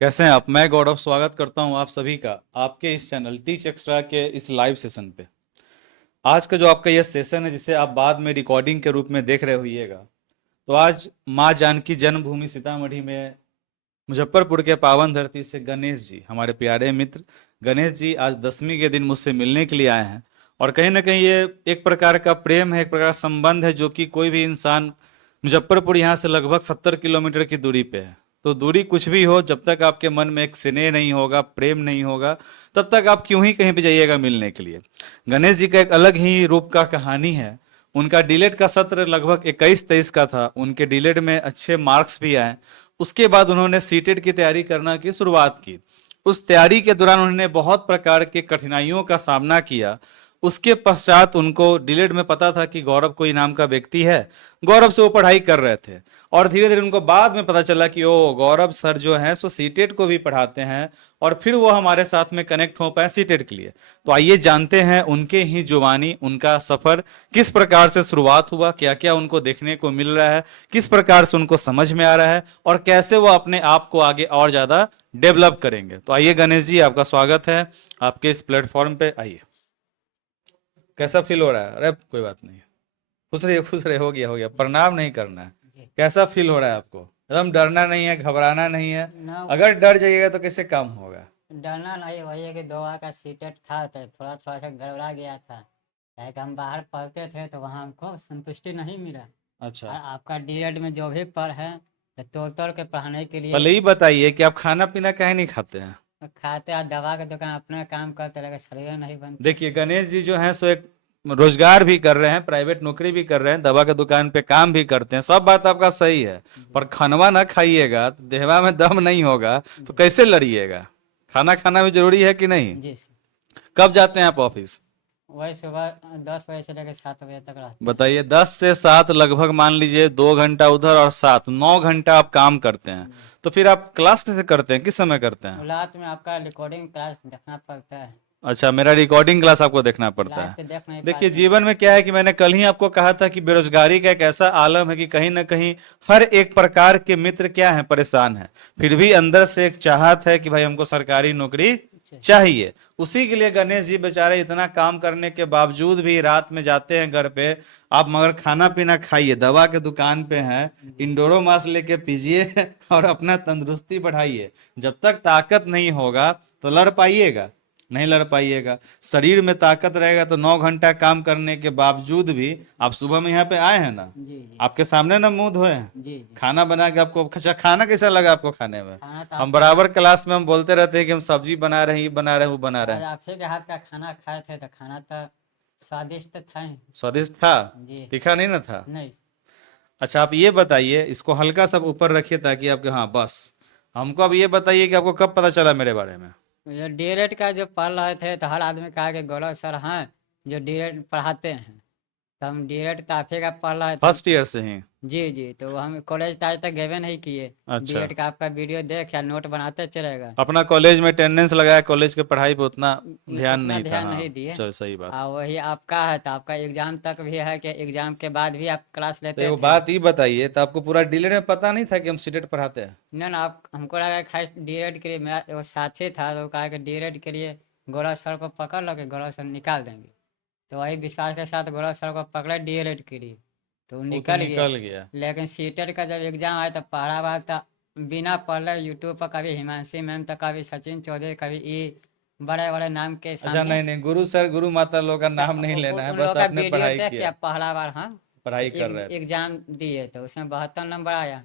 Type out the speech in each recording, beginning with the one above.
कैसे हैं आप। मैं गौरव स्वागत करता हूं आप सभी का आपके इस चैनल टीच एक्स्ट्रा के इस लाइव सेशन पे। आज का जो आपका यह सेशन है जिसे आप बाद में रिकॉर्डिंग के रूप में देख रहे होइएगा, तो आज माँ जानकी जन्मभूमि सीतामढ़ी में मुजफ्फरपुर के पावन धरती से गणेश जी, हमारे प्यारे मित्र गणेश जी आज 10वीं के दिन मुझसे मिलने के लिए आए हैं। और कहीं ना कहीं ये एक प्रकार का प्रेम है, एक प्रकार का संबंध है जो कि कोई भी इंसान, मुजफ्फरपुर यहाँ से लगभग 70 किलोमीटर की दूरी पे है। तो दूरी कुछ भी हो, जब तक आपके मन में एक स्नेह नहीं होगा, प्रेम नहीं होगा, तब तक आप क्यों ही कहीं पे जाइएगा मिलने के लिए। गणेश जी का एक अलग ही रूप का कहानी है। उनका डीलेट का सत्र लगभग 21-23 का था, उनके डीलेट में अच्छे मार्क्स भी आए। उसके बाद उन्होंने सीटेट की तैयारी करना की शुरुआत की। उस तैयारी के दौरान उन्होंने बहुत प्रकार के कठिनाइयों का सामना किया। उसके पश्चात उनको डीलेट में पता था कि गौरव कोई नाम का व्यक्ति है। गौरव से वो पढ़ाई कर रहे थे और धीरे धीरे उनको बाद में पता चला कि ओ गौरव सर जो हैं सो सीटेट को भी पढ़ाते हैं, और फिर वो हमारे साथ में कनेक्ट हो पाए सीटेट के लिए। तो आइए जानते हैं उनके ही जुबानी उनका सफर किस प्रकार से शुरुआत हुआ, क्या क्या उनको देखने को मिल रहा है, किस प्रकार से उनको समझ में आ रहा है, और कैसे वो अपने आप को आगे और ज्यादा डेवलप करेंगे। तो आइए गणेश जी, आपका स्वागत है आपके इस प्लेटफॉर्म पे। आइए, कैसा फील हो रहा है? अरे कोई बात नहीं, खुश रहे, हो गया, प्रणाम नहीं करना है। जी। कैसा फील हो रहा है आपको? एकदम डरना नहीं है, घबराना नहीं है। ना, अगर डर जाइएगा तो कैसे काम होगा। डरना नहीं, वही है कि दोहा का सीटेट था तो थोड़ा थोड़ा सा गड़बड़ा गया था। है कि हम बाहर पढ़ते थे तो वहाँ हमको संतुष्टि नहीं मिला। और अच्छा, आपका डीएड में जो भी पढ़ है तो तोड़ तोड़ के पढ़ाने के लिए पहले ही बताइए कि आप खाना पीना काहे नहीं खाते हैं। खाते और दवा का दुकान अपना काम करते रहे, शरीर नहीं बनता। देखिए गणेश जी जो हैं सो एक रोजगार भी कर रहे हैं, प्राइवेट नौकरी भी कर रहे हैं, दवा के दुकान पे काम भी करते हैं, सब बात आपका सही है। जी। पर खनवा ना खाइएगा तो देहवा में दम नहीं होगा, तो जी। कैसे लड़िएगा। खाना खाना भी जरूरी है कि नहीं। जी। कब जाते हैं आप ऑफिस? वही सुबह 10 बजे से लेकर 7 बजे तक रहते हैं। बताइए, 10 से 7 लगभग मान लीजिए 2 घंटा उधर और 7-9 घंटा आप काम करते हैं। जी। तो फिर आप क्लास कैसे करते हैं, किस समय करते हैं? और रात में आपका रिकॉर्डिंग क्लास देखना पड़ता है। अच्छा, मेरा रिकॉर्डिंग क्लास आपको देखना पड़ता लाइव है। पे देख नहीं देखिए पाते हैं। जीवन में क्या है कि मैंने कल ही आपको कहा था कि बेरोजगारी का एक ऐसा आलम है कि कहीं ना कहीं हर एक प्रकार के मित्र क्या है, परेशान है। फिर भी अंदर से एक चाहत है कि भाई हमको सरकारी नौकरी जी। चाहिए। उसी के लिए गणेश जी बेचारे इतना काम करने के बावजूद भी रात में जाते हैं घर पे। आप मगर खाना पीना खाइए, दवा के दुकान पे हैं, जी। इंडोरो मास लेके पीजिए और अपना तंदुरुस्ती बढ़ाइए। जब तक ताकत नहीं होगा तो लड़ पाइएगा? नहीं लड़ पाइएगा। शरीर में ताकत रहेगा तो 9 घंटा काम करने के बावजूद भी आप सुबह में यहाँ पे आए हैं ना, जी। जी। आपके सामने ना मुंह धोए हैं। जी। जी। खाना बना के आपको, अच्छा खाना कैसा लगा आपको खाने में? खाना तो हम आपके हाथ। बराबर क्लास में हम बोलते रहते हैं कि हम सब्जी बना रहे हैं, ये बना रहे हैं, वो बना रहे आज हैं। आप ही के हाथ का खाना खाए थे तो खाना तो स्वादिष्ट था ही। स्वादिष्ट था? जी। तीखा नहीं ना था? नहीं। अच्छा आप ये बताइए, इसको हल्का सा ऊपर रखिए ताकि आपके, हाँ बस। हमको अब ये बताइए कि आपको कब पता चला मेरे बारे में। ये डीएलएड का जो पढ़ रहे थे तो हर आदमी कहा कि गौरव सर हैं जो डीएलएड पढ़ाते हैं। तो हम डीएलएड तो आप ही का पढ़ रहे थे। फर्स्ट ईयर से ही? जी। जी। तो हम कॉलेज तो आज तक गए नहीं किए। अच्छा, डीएलएड का आपका वीडियो देख या नोट बनाते चलेगा। अपना कॉलेज में अटेंडेंस लगाया, कॉलेज के पढ़ाई पे उतना ध्यान उतना नहीं था। ध्यान हाँ नहीं दिए। चल, सही बात। वही आपका है तो आपका एग्जाम तक भी है कि एग्जाम के बाद भी आप क्लास तो लेते ये थे। बात ही बताइए, तो आपको पूरा डीलर में पता नहीं था कि हम सीटेट पढ़ाते हैं? ना ना, आप हमको लगा खास डीएड के लिए मेरा वो साथी था तो कहा कि डीएड के लिए गौरव सर को पकड़ लो कि गौरव सर निकाल देंगे। तो वही विश्वास के साथ गौरव सर को पकड़ा डीएड के लिए। तो वो वो तो निकल गया। निकल गया। लेकिन सीटेट का जब एग्जाम आया तो पहला बार तो बिना पढ़े यूट्यूब पर कभी हिमांशी मैम तो कभी सचिन चौधरी कभी ई बड़े बड़े नाम के अच्छा, सामने। नहीं नहीं, गुरु सर गुरु माता लोग का तो नाम नहीं लेना है, उन लोगों बस का आपने वीडियो पढ़ाई देख के किया, पहला बार हम पढ़ाई कर रहे थे। एग्जाम दिए तो उसमें 72 नंबर आया।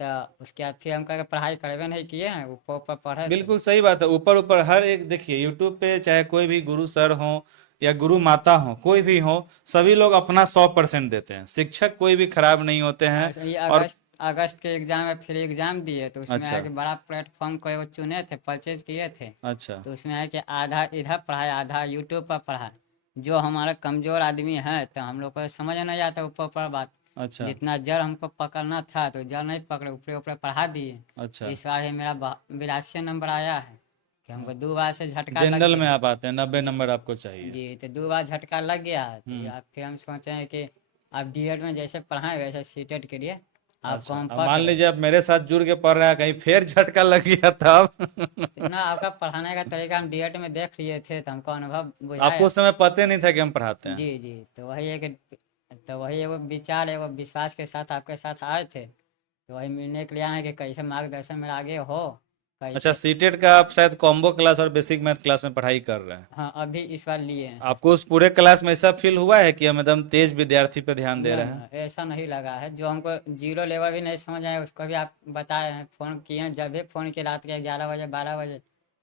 तो उसके बाद फिर हम कह पढ़ाई करवे नहीं किए हैं, ऊपर ऊपर पढ़े थे। बिल्कुल सही बात है, ऊपर ऊपर हर एक देखिए यूट्यूब पे चाहे कोई भी गुरु सर हो या गुरु माता हो, कोई भी हो, सभी लोग अपना 100% देते हैं। शिक्षक कोई भी खराब नहीं होते हैं। और ये और अगस्त अगस्त के एग्जाम में फिर एग्जाम दिए तो उसमें है अच्छा, कि बड़ा प्लेटफॉर्म को वो चुने थे, परचेज किए थे। अच्छा, तो उसमें है कि आधा इधर पढ़ाए आधा यूट्यूब पर पढ़ाए। जो हमारा कमजोर आदमी है तो हम लोग को समझ नहीं आता ऊपर ऊपर बात। अच्छा, जितना जड़ हमको पकड़ना था तो जड़ नहीं पकड़े, ऊपर ऊपर पढ़ा दिए। तो अच्छा। इस बार ही मेरा 82 नंबर आया है कि हमको 2 बार से झटका लग जनरल में गया। आप आते हैं, 90 नंबर जी। आपको चाहिए। जी। तो 2 बार झटका लग गया है तो हम्म। फिर हम सोचे हैं कि अब डीएड में जैसे पढ़ाएं वैसे सीटेट के लिए आपको अच्छा, हम अब मान पकड़े लीजिए अब मेरे साथ जुड़ के पढ़ रहा है, कहीं फिर झटका लग गया तब। ना, आपका पढ़ाने का तरीका हम डीएड में देख लिए थे तो हमको अनुभव आपको बुझाया। उस समय पता नहीं था कि हम पढ़ाते हैं। जी जी, तो वही एगो विचार एगो विश्वास के साथ आपके साथ आए थे, तो वही मिलने के लिए आए कि कैसे मार्गदर्शन मेरा आगे हो, अच्छा, कैसे। सीटेट का आप शायद कॉम्बो क्लास और बेसिक मैथ क्लास में पढ़ाई कर रहे हैं। हाँ, अभी इस बार लिए हैं। आपको उस पूरे क्लास में ऐसा फील हुआ है कि हम एकदम तेज विद्यार्थी पे ध्यान दे ना रहे हैं? ना, ऐसा नहीं लगा है। जो हमको जीरो लेवल भी नहीं समझ आया उसको भी आप बताए हैं, फ़ोन किए हैं, जब भी फ़ोन किए रात के 11 बजे 12 बजे,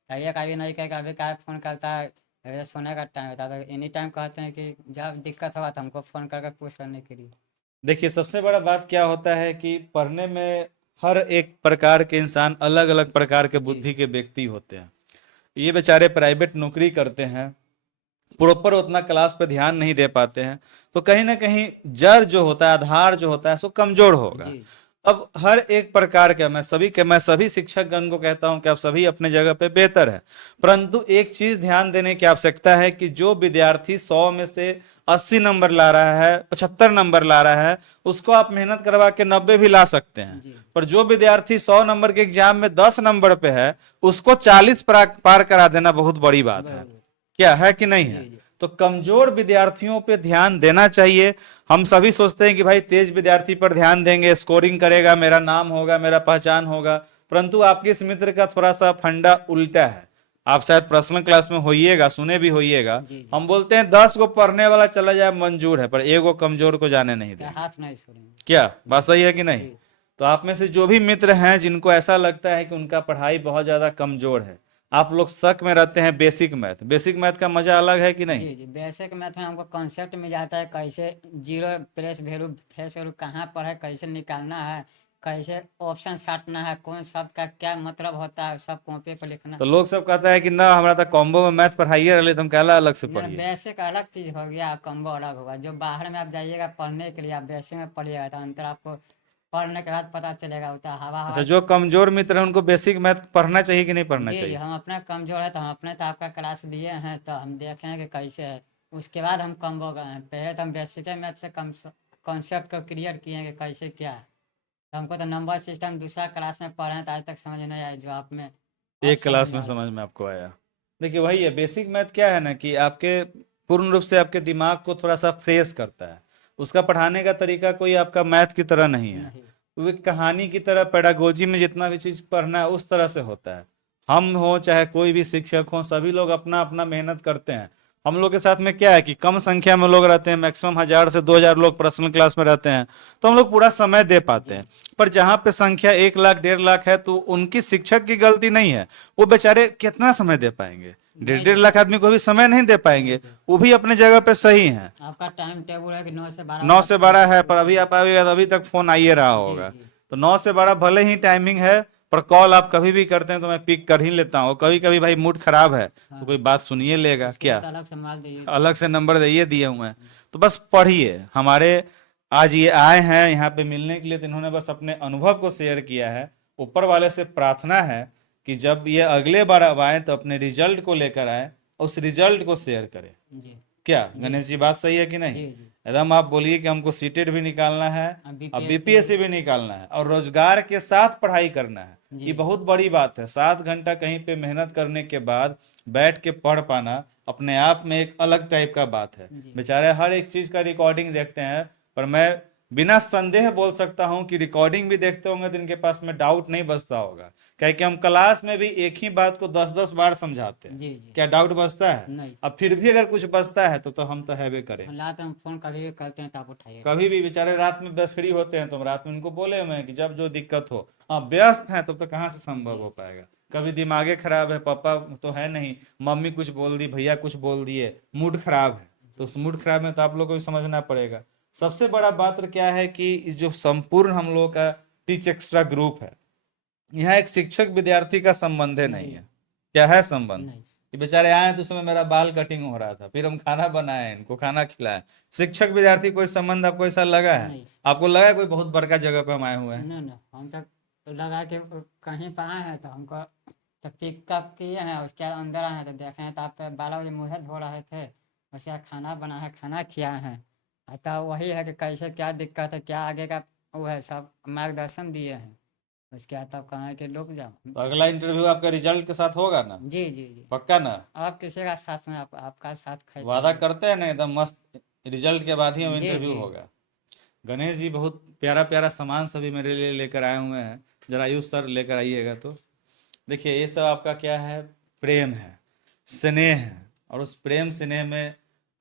कहिए कभी नहीं कहे कभी क्या फ़ोन करता है, अभी सोने का टाइम होता है, एनी टाइम कहते हैं कि जब दिक्कत होगा तो हमको फ़ोन करके पूछ करने के लिए। देखिए, सबसे बड़ा बात क्या होता है कि पढ़ने में हर एक प्रकार के इंसान अलग अलग प्रकार के जी बुद्धि जी के व्यक्ति होते हैं। ये बेचारे प्राइवेट नौकरी करते हैं, प्रॉपर उतना क्लास पे ध्यान नहीं दे पाते हैं, तो कहीं ना कहीं जड़ जो होता है, आधार जो होता है, सो कमजोर होगा। जी अब हर एक प्रकार के मैं सभी शिक्षकगण को कहता हूं कि आप सभी अपने जगह पे बेहतर है, परंतु एक चीज ध्यान देने की आवश्यकता है कि जो विद्यार्थी 100 में से 80 नंबर ला रहा है, 75 नंबर ला रहा है, उसको आप मेहनत करवा के 90 भी ला सकते हैं। जी, पर जो विद्यार्थी 100 नंबर के एग्जाम में 10 नंबर पे है, उसको 40 पार करा देना बहुत बड़ी बात है। बरोबर। क्या है कि नहीं जी है? जी तो कमजोर विद्यार्थियों पे ध्यान देना चाहिए। हम सभी सोचते हैं कि भाई तेज विद्यार्थी पर ध्यान देंगे, स्कोरिंग करेगा, मेरा नाम होगा, मेरा पहचान होगा, परंतु आपके इस मित्र का थोड़ा सा फंडा उल्टा है। आप शायद पर्सनल क्लास में होइएगा, सुने भी होइएगा, जी जी, हम बोलते हैं 10 को पढ़ने वाला चला जाए मंजूर है, पर एगो कमजोर को जाने नहीं क्या देंगे। हाथ नहीं छोड़ेंगे। क्या बात जी सही है कि नहीं? जी तो आप में से जो भी मित्र हैं जिनको ऐसा लगता है कि उनका पढ़ाई बहुत ज्यादा कमजोर है, आप लोग शक में रहते हैं बेसिक मैथ का मजा अलग है कि नहीं? जी, बेसिक मैथ में हमको कॉन्सेप्ट मिल जाता है, कैसे zero plus value face value कहाँ पर है, कैसे निकालना है, कैसे ऑप्शन छाटना है, कौन शब्द का क्या मतलब होता है, सब कॉपी पर लिखना। तो लोग सब कहता है कि ना हमरा तो कॉम्बो में मैथ पढ़ाइए रहे, तुम कहला अलग से ना, पढ़िए। बेसिक अलग चीज हो गया, कॉम्बो अलग होगा। जो बाहर में आप जाइएगा पढ़ने के लिए, आप बेसिक में पढ़िएगा तो अंतर आपको पढ़ने के बाद पता चलेगा। होता हवा अच्छा, हवा। जो कमजोर मित्र है उनको बेसिक मैथ पढ़ना चाहिए कि नहीं पढ़ना जी जी, चाहिए? हम अपना कमजोर है तो हम अपने तो आपका क्लास लिए हैं तो हम देखे हैं कि कैसे है, उसके बाद हम कम्बो गए हैं। पहले तो हम बेसिक मैथ से कम कॉन्सेप्ट को क्लियर किए हैं कि कैसे क्या है। तो हमको तो नंबर सिस्टम दूसरा क्लास में पढ़े हैं तो आज तक समझ नहीं आया, जो आप में अब एक समझ क्लास में में आ रहा है। समझ में आपको आया? देखिए, वही है बेसिक मैथ। क्या है ना कि आपके पूर्ण रूप से आपके दिमाग को थोड़ा सा फ्रेश करता है। उसका पढ़ाने का तरीका कोई आपका मैथ की तरह नहीं है। नहीं। वो एक कहानी की तरह पेडागोजी में जितना भी चीज पढ़ना है उस तरह से होता है। हम हो चाहे कोई भी शिक्षक हो, सभी लोग अपना अपना मेहनत करते हैं। हम लोग के साथ में क्या है कि कम संख्या में लोग रहते हैं, मैक्सिमम 1000 से 2000 लोग पर्सनल क्लास में रहते हैं, तो हम लोग पूरा समय दे पाते जी हैं। पर जहां पे संख्या 1 लाख 1.5 लाख है, तो उनकी शिक्षक की गलती नहीं है। वो बेचारे कितना समय दे पाएंगे? डेढ़ नहीं डेढ़ दे लाख आदमी को भी समय नहीं दे नहीं पाएंगे। दे। वो भी अपने जगह पे सही हैं। आपका टाइम टेबल है कि 9 से 12 नौ बजे से अपना बारह है, पर अभी उठिए। आप आइएगा तो अभी तक फोन आइए रहा जी होगा। जी तो 9 से 12 भले ही टाइमिंग है, पर कॉल आप कभी भी करते हैं तो मैं पिक कर ही लेता हूँ। कभी कभी भाई मूड खराब है तो हाँ, कोई बात सुनिए लेगा उसके लिए क्या, तो अलग से माल दिए। अलग से नंबर दिए दिए हुए हैं। तो बस पढ़िए। हमारे आज ये आए हैं यहाँ पे मिलने के लिए, तो इन्होंने बस अपने अनुभव को शेयर किया है। ऊपर वाले से प्रार्थना है कि जब ये अगले बार अब आए तो अपने रिजल्ट को लेकर आए, उस रिजल्ट को शेयर करें। जी क्या जी गणेश जी बात सही है कि नहीं? जी जी, एकदम आप बोलिए कि हमको सीटेट भी निकालना है, अब अब बीपीएससी भी। बीपीएससी भी निकालना है, और रोजगार के साथ पढ़ाई करना है। जी ये जी बहुत बड़ी बात है। 7 घंटा कहीं पे मेहनत करने के बाद बैठ के पढ़ पाना अपने आप में एक अलग टाइप का बात है। जी बेचारे हर एक चीज का रिकॉर्डिंग देखते हैं, पर मैं बिना संदेह बोल सकता हूं कि रिकॉर्डिंग भी देखते होंगे तो इनके पास में डाउट नहीं बचता होगा। क्या कि हम क्लास में भी एक ही बात को 10-10 बार समझाते हैं। जी जी। क्या डाउट बचता है? नहीं, अब फिर भी अगर कुछ बचता है तो हम तो हैवे करें। रात में फ़ोन कभी भी करते हैं तो आप उठाइएगा। कभी भी बेचारे रात में बस फ्री होते हैं, तो हम रात में उनको बोले हुए हैं कि जब जो दिक्कत हो। हाँ, व्यस्त हैं तब तो कहाँ से संभव जी हो पाएगा। कभी दिमागे खराब है, पापा तो है नहीं, मम्मी कुछ बोल दी, भैया कुछ बोल दिए, मूड खराब है, तो जी उस मूड खराब में तो आप लोग को भी समझना पड़ेगा। सबसे बड़ा बात तो क्या है कि इस जो संपूर्ण हम लोग का टीच एक्स्ट्रा ग्रुप है, यहाँ एक शिक्षक विद्यार्थी का संबंध है नहीं नहीं है। क्या है संबंध? नहीं ये बेचारे आए तो उस समय मेरा बाल कटिंग हो रहा था, फिर हम खाना बनाए, इनको खाना खिलाए। शिक्षक विद्यार्थी कोई संबंध आपको ऐसा लगा है? नहीं आपको लगा है कोई बहुत बड़का जगह पे हम आए हुए हैं? ना ना, हम तक लगा के कहीं पर आए हैं तो हमको तो पिकअप किए हैं, उसके बाद अंदर आए हैं तो देखे हैं तो आप तो 12 बजे मुँह धो रहे थे। उसके बाद खाना बना है, खाना खिया हैं। तो वही है कि कैसे क्या दिक्कत है, क्या आगे का वो है सब मार्गदर्शन दिए हैं। उसके बाद तब कहा कि रुक जाओ। तो अगला इंटरव्यू आपका रिजल्ट के साथ होगा ना? जी जी जी। पक्का ना? आप किसी का साथ में आपका साथ वादा खींचेंगे। करते हैं ना एकदम मस्त, रिजल्ट के बाद ही वो जी इंटरव्यू जी होगा। गणेश जी बहुत प्यारा प्यारा सामान सभी मेरे लिए लेकर आए हुए हैं, जरा आयुष सर लेकर आइएगा। तो देखिए ये सब आपका क्या है, प्रेम है, स्नेह है, और उस प्रेम स्नेह में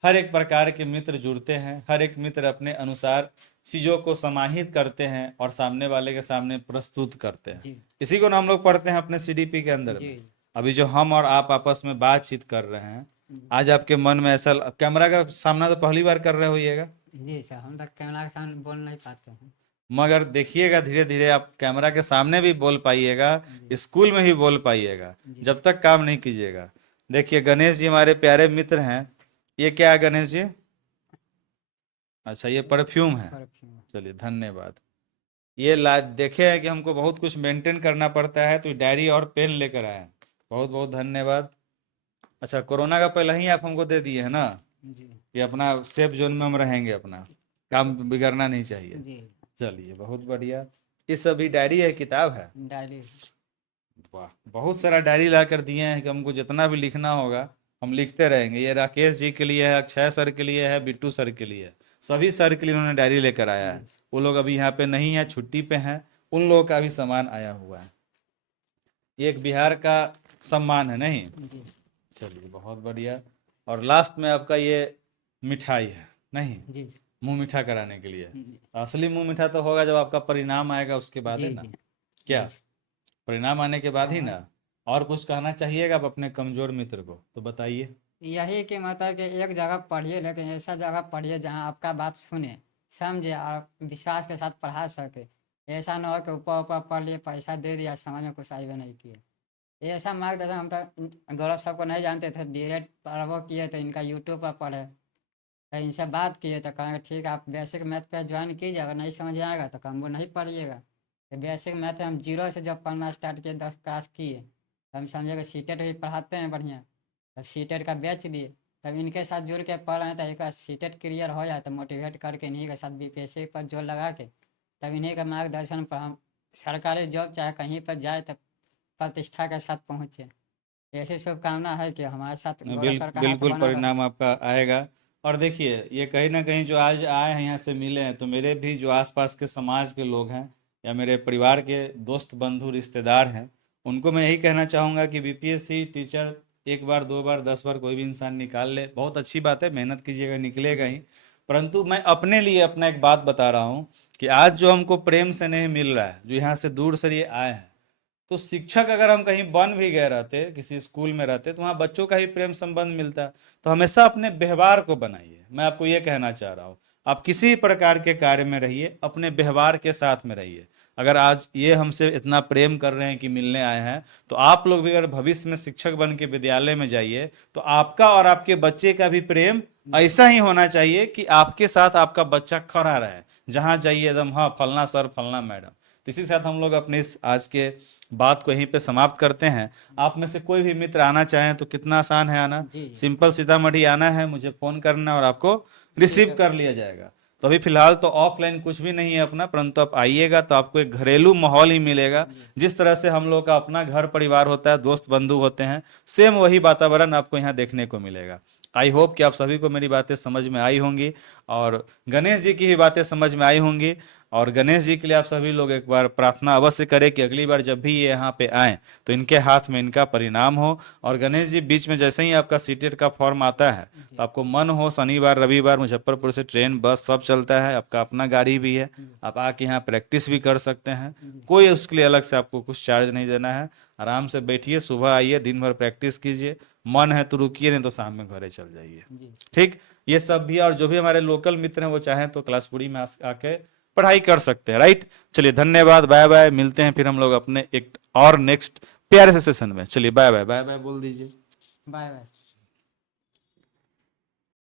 हर एक प्रकार के मित्र जुड़ते हैं, हर एक मित्र अपने अनुसार चीज़ों को समाहित करते हैं और सामने वाले के सामने प्रस्तुत करते हैं। जी इसी को ना हम लोग पढ़ते हैं अपने सीडीपी के अंदर जी में। अभी जो हम और आप आपस में बातचीत कर रहे हैं, आज आपके मन में ऐसा, कैमरा का सामना तो पहली बार कर रहे होइएगा, जी सर। हम तक कैमरा के सामने बोल नहीं पाते हैं। मगर देखिएगा धीरे धीरे आप कैमरा के सामने भी बोल पाइएगा, जी स्कूल में भी बोल पाइएगा, जी जब तक काम नहीं कीजिएगा। देखिए गणेश जी हमारे प्यारे मित्र हैं। ये क्या है गणेश जी? अच्छा ये परफ्यूम है। परफ्यूम। चलिए धन्यवाद। ये ला देखे हैं कि हमको बहुत कुछ मेंटेन करना पड़ता है, तो डायरी और पेन लेकर आए हैं, बहुत बहुत धन्यवाद। अच्छा कोरोना का पहले ही आप हमको दे दिए है ना, जी कि अपना सेफ जोन में हम रहेंगे, अपना काम बिगड़ना नहीं चाहिए। जी। चलिए बहुत बढ़िया। ये सभी डायरी है, किताब है? डायरी। वाह, बहुत सारा डायरी ला कर दिए हैं कि हमको जितना भी लिखना होगा हम लिखते रहेंगे। ये राकेश जी के लिए है, अक्षय सर के लिए है, बिट्टू सर के लिए है, सभी सर के लिए उन्होंने डायरी लेकर आया है। वो लोग अभी यहाँ पे नहीं है, छुट्टी पे हैं, उन लोगों का भी सामान आया हुआ है। ये एक बिहार का सम्मान है नहीं? जी चलिए बहुत बढ़िया। और लास्ट में आपका ये मिठाई है नहीं, जी मुंह मीठा कराने के लिए। जी असली मुंह मीठा तो होगा जब आपका परिणाम आएगा उसके बाद जी है ना? जी क्या जी। परिणाम आने के बाद ही हाँ। ना? और कुछ कहना चाहिएगा आप अपने कमजोर मित्र को तो बताइए। यही कि मतलब कि एक जगह पढ़िए, लेकिन ऐसा जगह पढ़िए जहाँ आपका बात सुने, समझे और विश्वास के साथ पढ़ा सके। ऐसा ना हो कि ऊपर ऊपर पढ़ लिए, पैसा दे दिया, समझ में कुछ आइबे नहीं किए। ये ऐसा मार्गदर्शन हम तो गौरव साहब को नहीं जानते थे, डायरेक्ट पढ़ो किए तो इनका यूट्यूब पर पढ़े, तो इनसे बात किए तो कहेंगे ठीक है आप बेसिक मैथ पे ज्वाइन कीजिए, अगर नहीं समझ आएगा तो कम वो नहीं पढ़िएगा। तो बेसिक मैथ हम जीरो से जब पढ़ना स्टार्ट किए, 10 क्लास किए, तो हम समझे कि सीटेट भी पढ़ाते हैं बढ़िया। तब सीटेट का बैच लिए, तब इनके साथ जुड़ के पढ़ रहे हैं, तो एक बार सीटेट क्लियर हो जाए तो मोटिवेट करके इन्हीं के साथ बीपीएससी पर जोर लगा के तब इन्हीं का मार्गदर्शन पर हम सरकारी जॉब चाहे कहीं पर जाए तो प्रतिष्ठा के साथ पहुँचे। ऐसी शुभकामना है कि हमारे साथ गौरव सर का हाथ बिल्कुल बना रहे। परिणाम आपका आएगा। और देखिए ये कहीं ना कहीं जो आज आए हैं यहाँ से मिले हैं, तो मेरे भी जो आसपास के समाज के लोग हैं या मेरे परिवार के दोस्त बंधु रिश्तेदार हैं, उनको मैं यही कहना चाहूँगा कि बीपीएससी टीचर एक बार 2 बार 10 बार कोई भी इंसान निकाल ले, बहुत अच्छी बात है, मेहनत कीजिएगा निकलेगा ही। परंतु मैं अपने लिए अपना एक बात बता रहा हूँ कि आज जो हमको प्रेम से नहीं मिल रहा है, जो यहाँ से दूर से ये आए हैं, तो शिक्षक अगर हम कहीं बन भी गए रहते, किसी स्कूल में रहते, तो वहाँ बच्चों का ही प्रेम संबंध मिलता। तो हमेशा अपने व्यवहार को बनाइए, मैं आपको ये कहना चाह रहा हूँ। आप किसी प्रकार के कार्य में रहिए, अपने व्यवहार के साथ में रहिए। अगर आज ये हमसे इतना प्रेम कर रहे हैं कि मिलने आए हैं, तो आप लोग भी अगर भविष्य में शिक्षक बन के विद्यालय में जाइए, तो आपका और आपके बच्चे का भी प्रेम ऐसा ही होना चाहिए कि आपके साथ आपका बच्चा खड़ा रहे, जहाँ जाइए एकदम हाँ फलना सर फलना मैडम। तो इसी के साथ हम लोग अपने इस आज के बात को यहीं पे समाप्त करते हैं। आप में से कोई भी मित्र आना चाहें तो कितना आसान है आना, जी जी सिंपल सीतामढ़ी आना है, मुझे फोन करना और आपको रिसीव ठीक कर लिया जाएगा। तो अभी फिलहाल तो ऑफलाइन कुछ भी नहीं है अपना, परंतु आप आइएगा तो आपको एक घरेलू माहौल ही मिलेगा। जिस तरह से हम लोग का अपना घर परिवार होता है, दोस्त बंधु होते हैं, सेम वही वातावरण आपको यहाँ देखने को मिलेगा। आई होप कि आप सभी को मेरी बातें समझ में आई होंगी और गणेश जी की भी बातें समझ में आई होंगी। और गणेश जी के लिए आप सभी लोग एक बार प्रार्थना अवश्य करें कि अगली बार जब भी ये यहाँ पे आएँ तो इनके हाथ में इनका परिणाम हो। और गणेश जी बीच में जैसे ही आपका सीटेट का फॉर्म आता है तो आपको मन हो, शनिवार रविवार मुजफ्फरपुर से ट्रेन बस सब चलता है, आपका अपना गाड़ी भी है, आप आके यहाँ प्रैक्टिस भी कर सकते हैं। कोई उसके लिए अलग से आपको कुछ चार्ज नहीं देना है। आराम से बैठिए, सुबह आइए, दिन भर प्रैक्टिस कीजिए, मन है तो रुकिए, नहीं तो शाम में घरे चल जाइए। जी ठीक, ये सब भी। और जो भी हमारे लोकल मित्र हैं वो चाहें तो क्लासपुरी में आके पढ़ाई कर सकते हैं। राइट, चलिए धन्यवाद, बाय बाय, मिलते हैं फिर हम लोग अपने एक और नेक्स्ट प्यारे से सेशन में। चलिए बाय बाय, बाय बाय बोल दीजिए। Bye bye.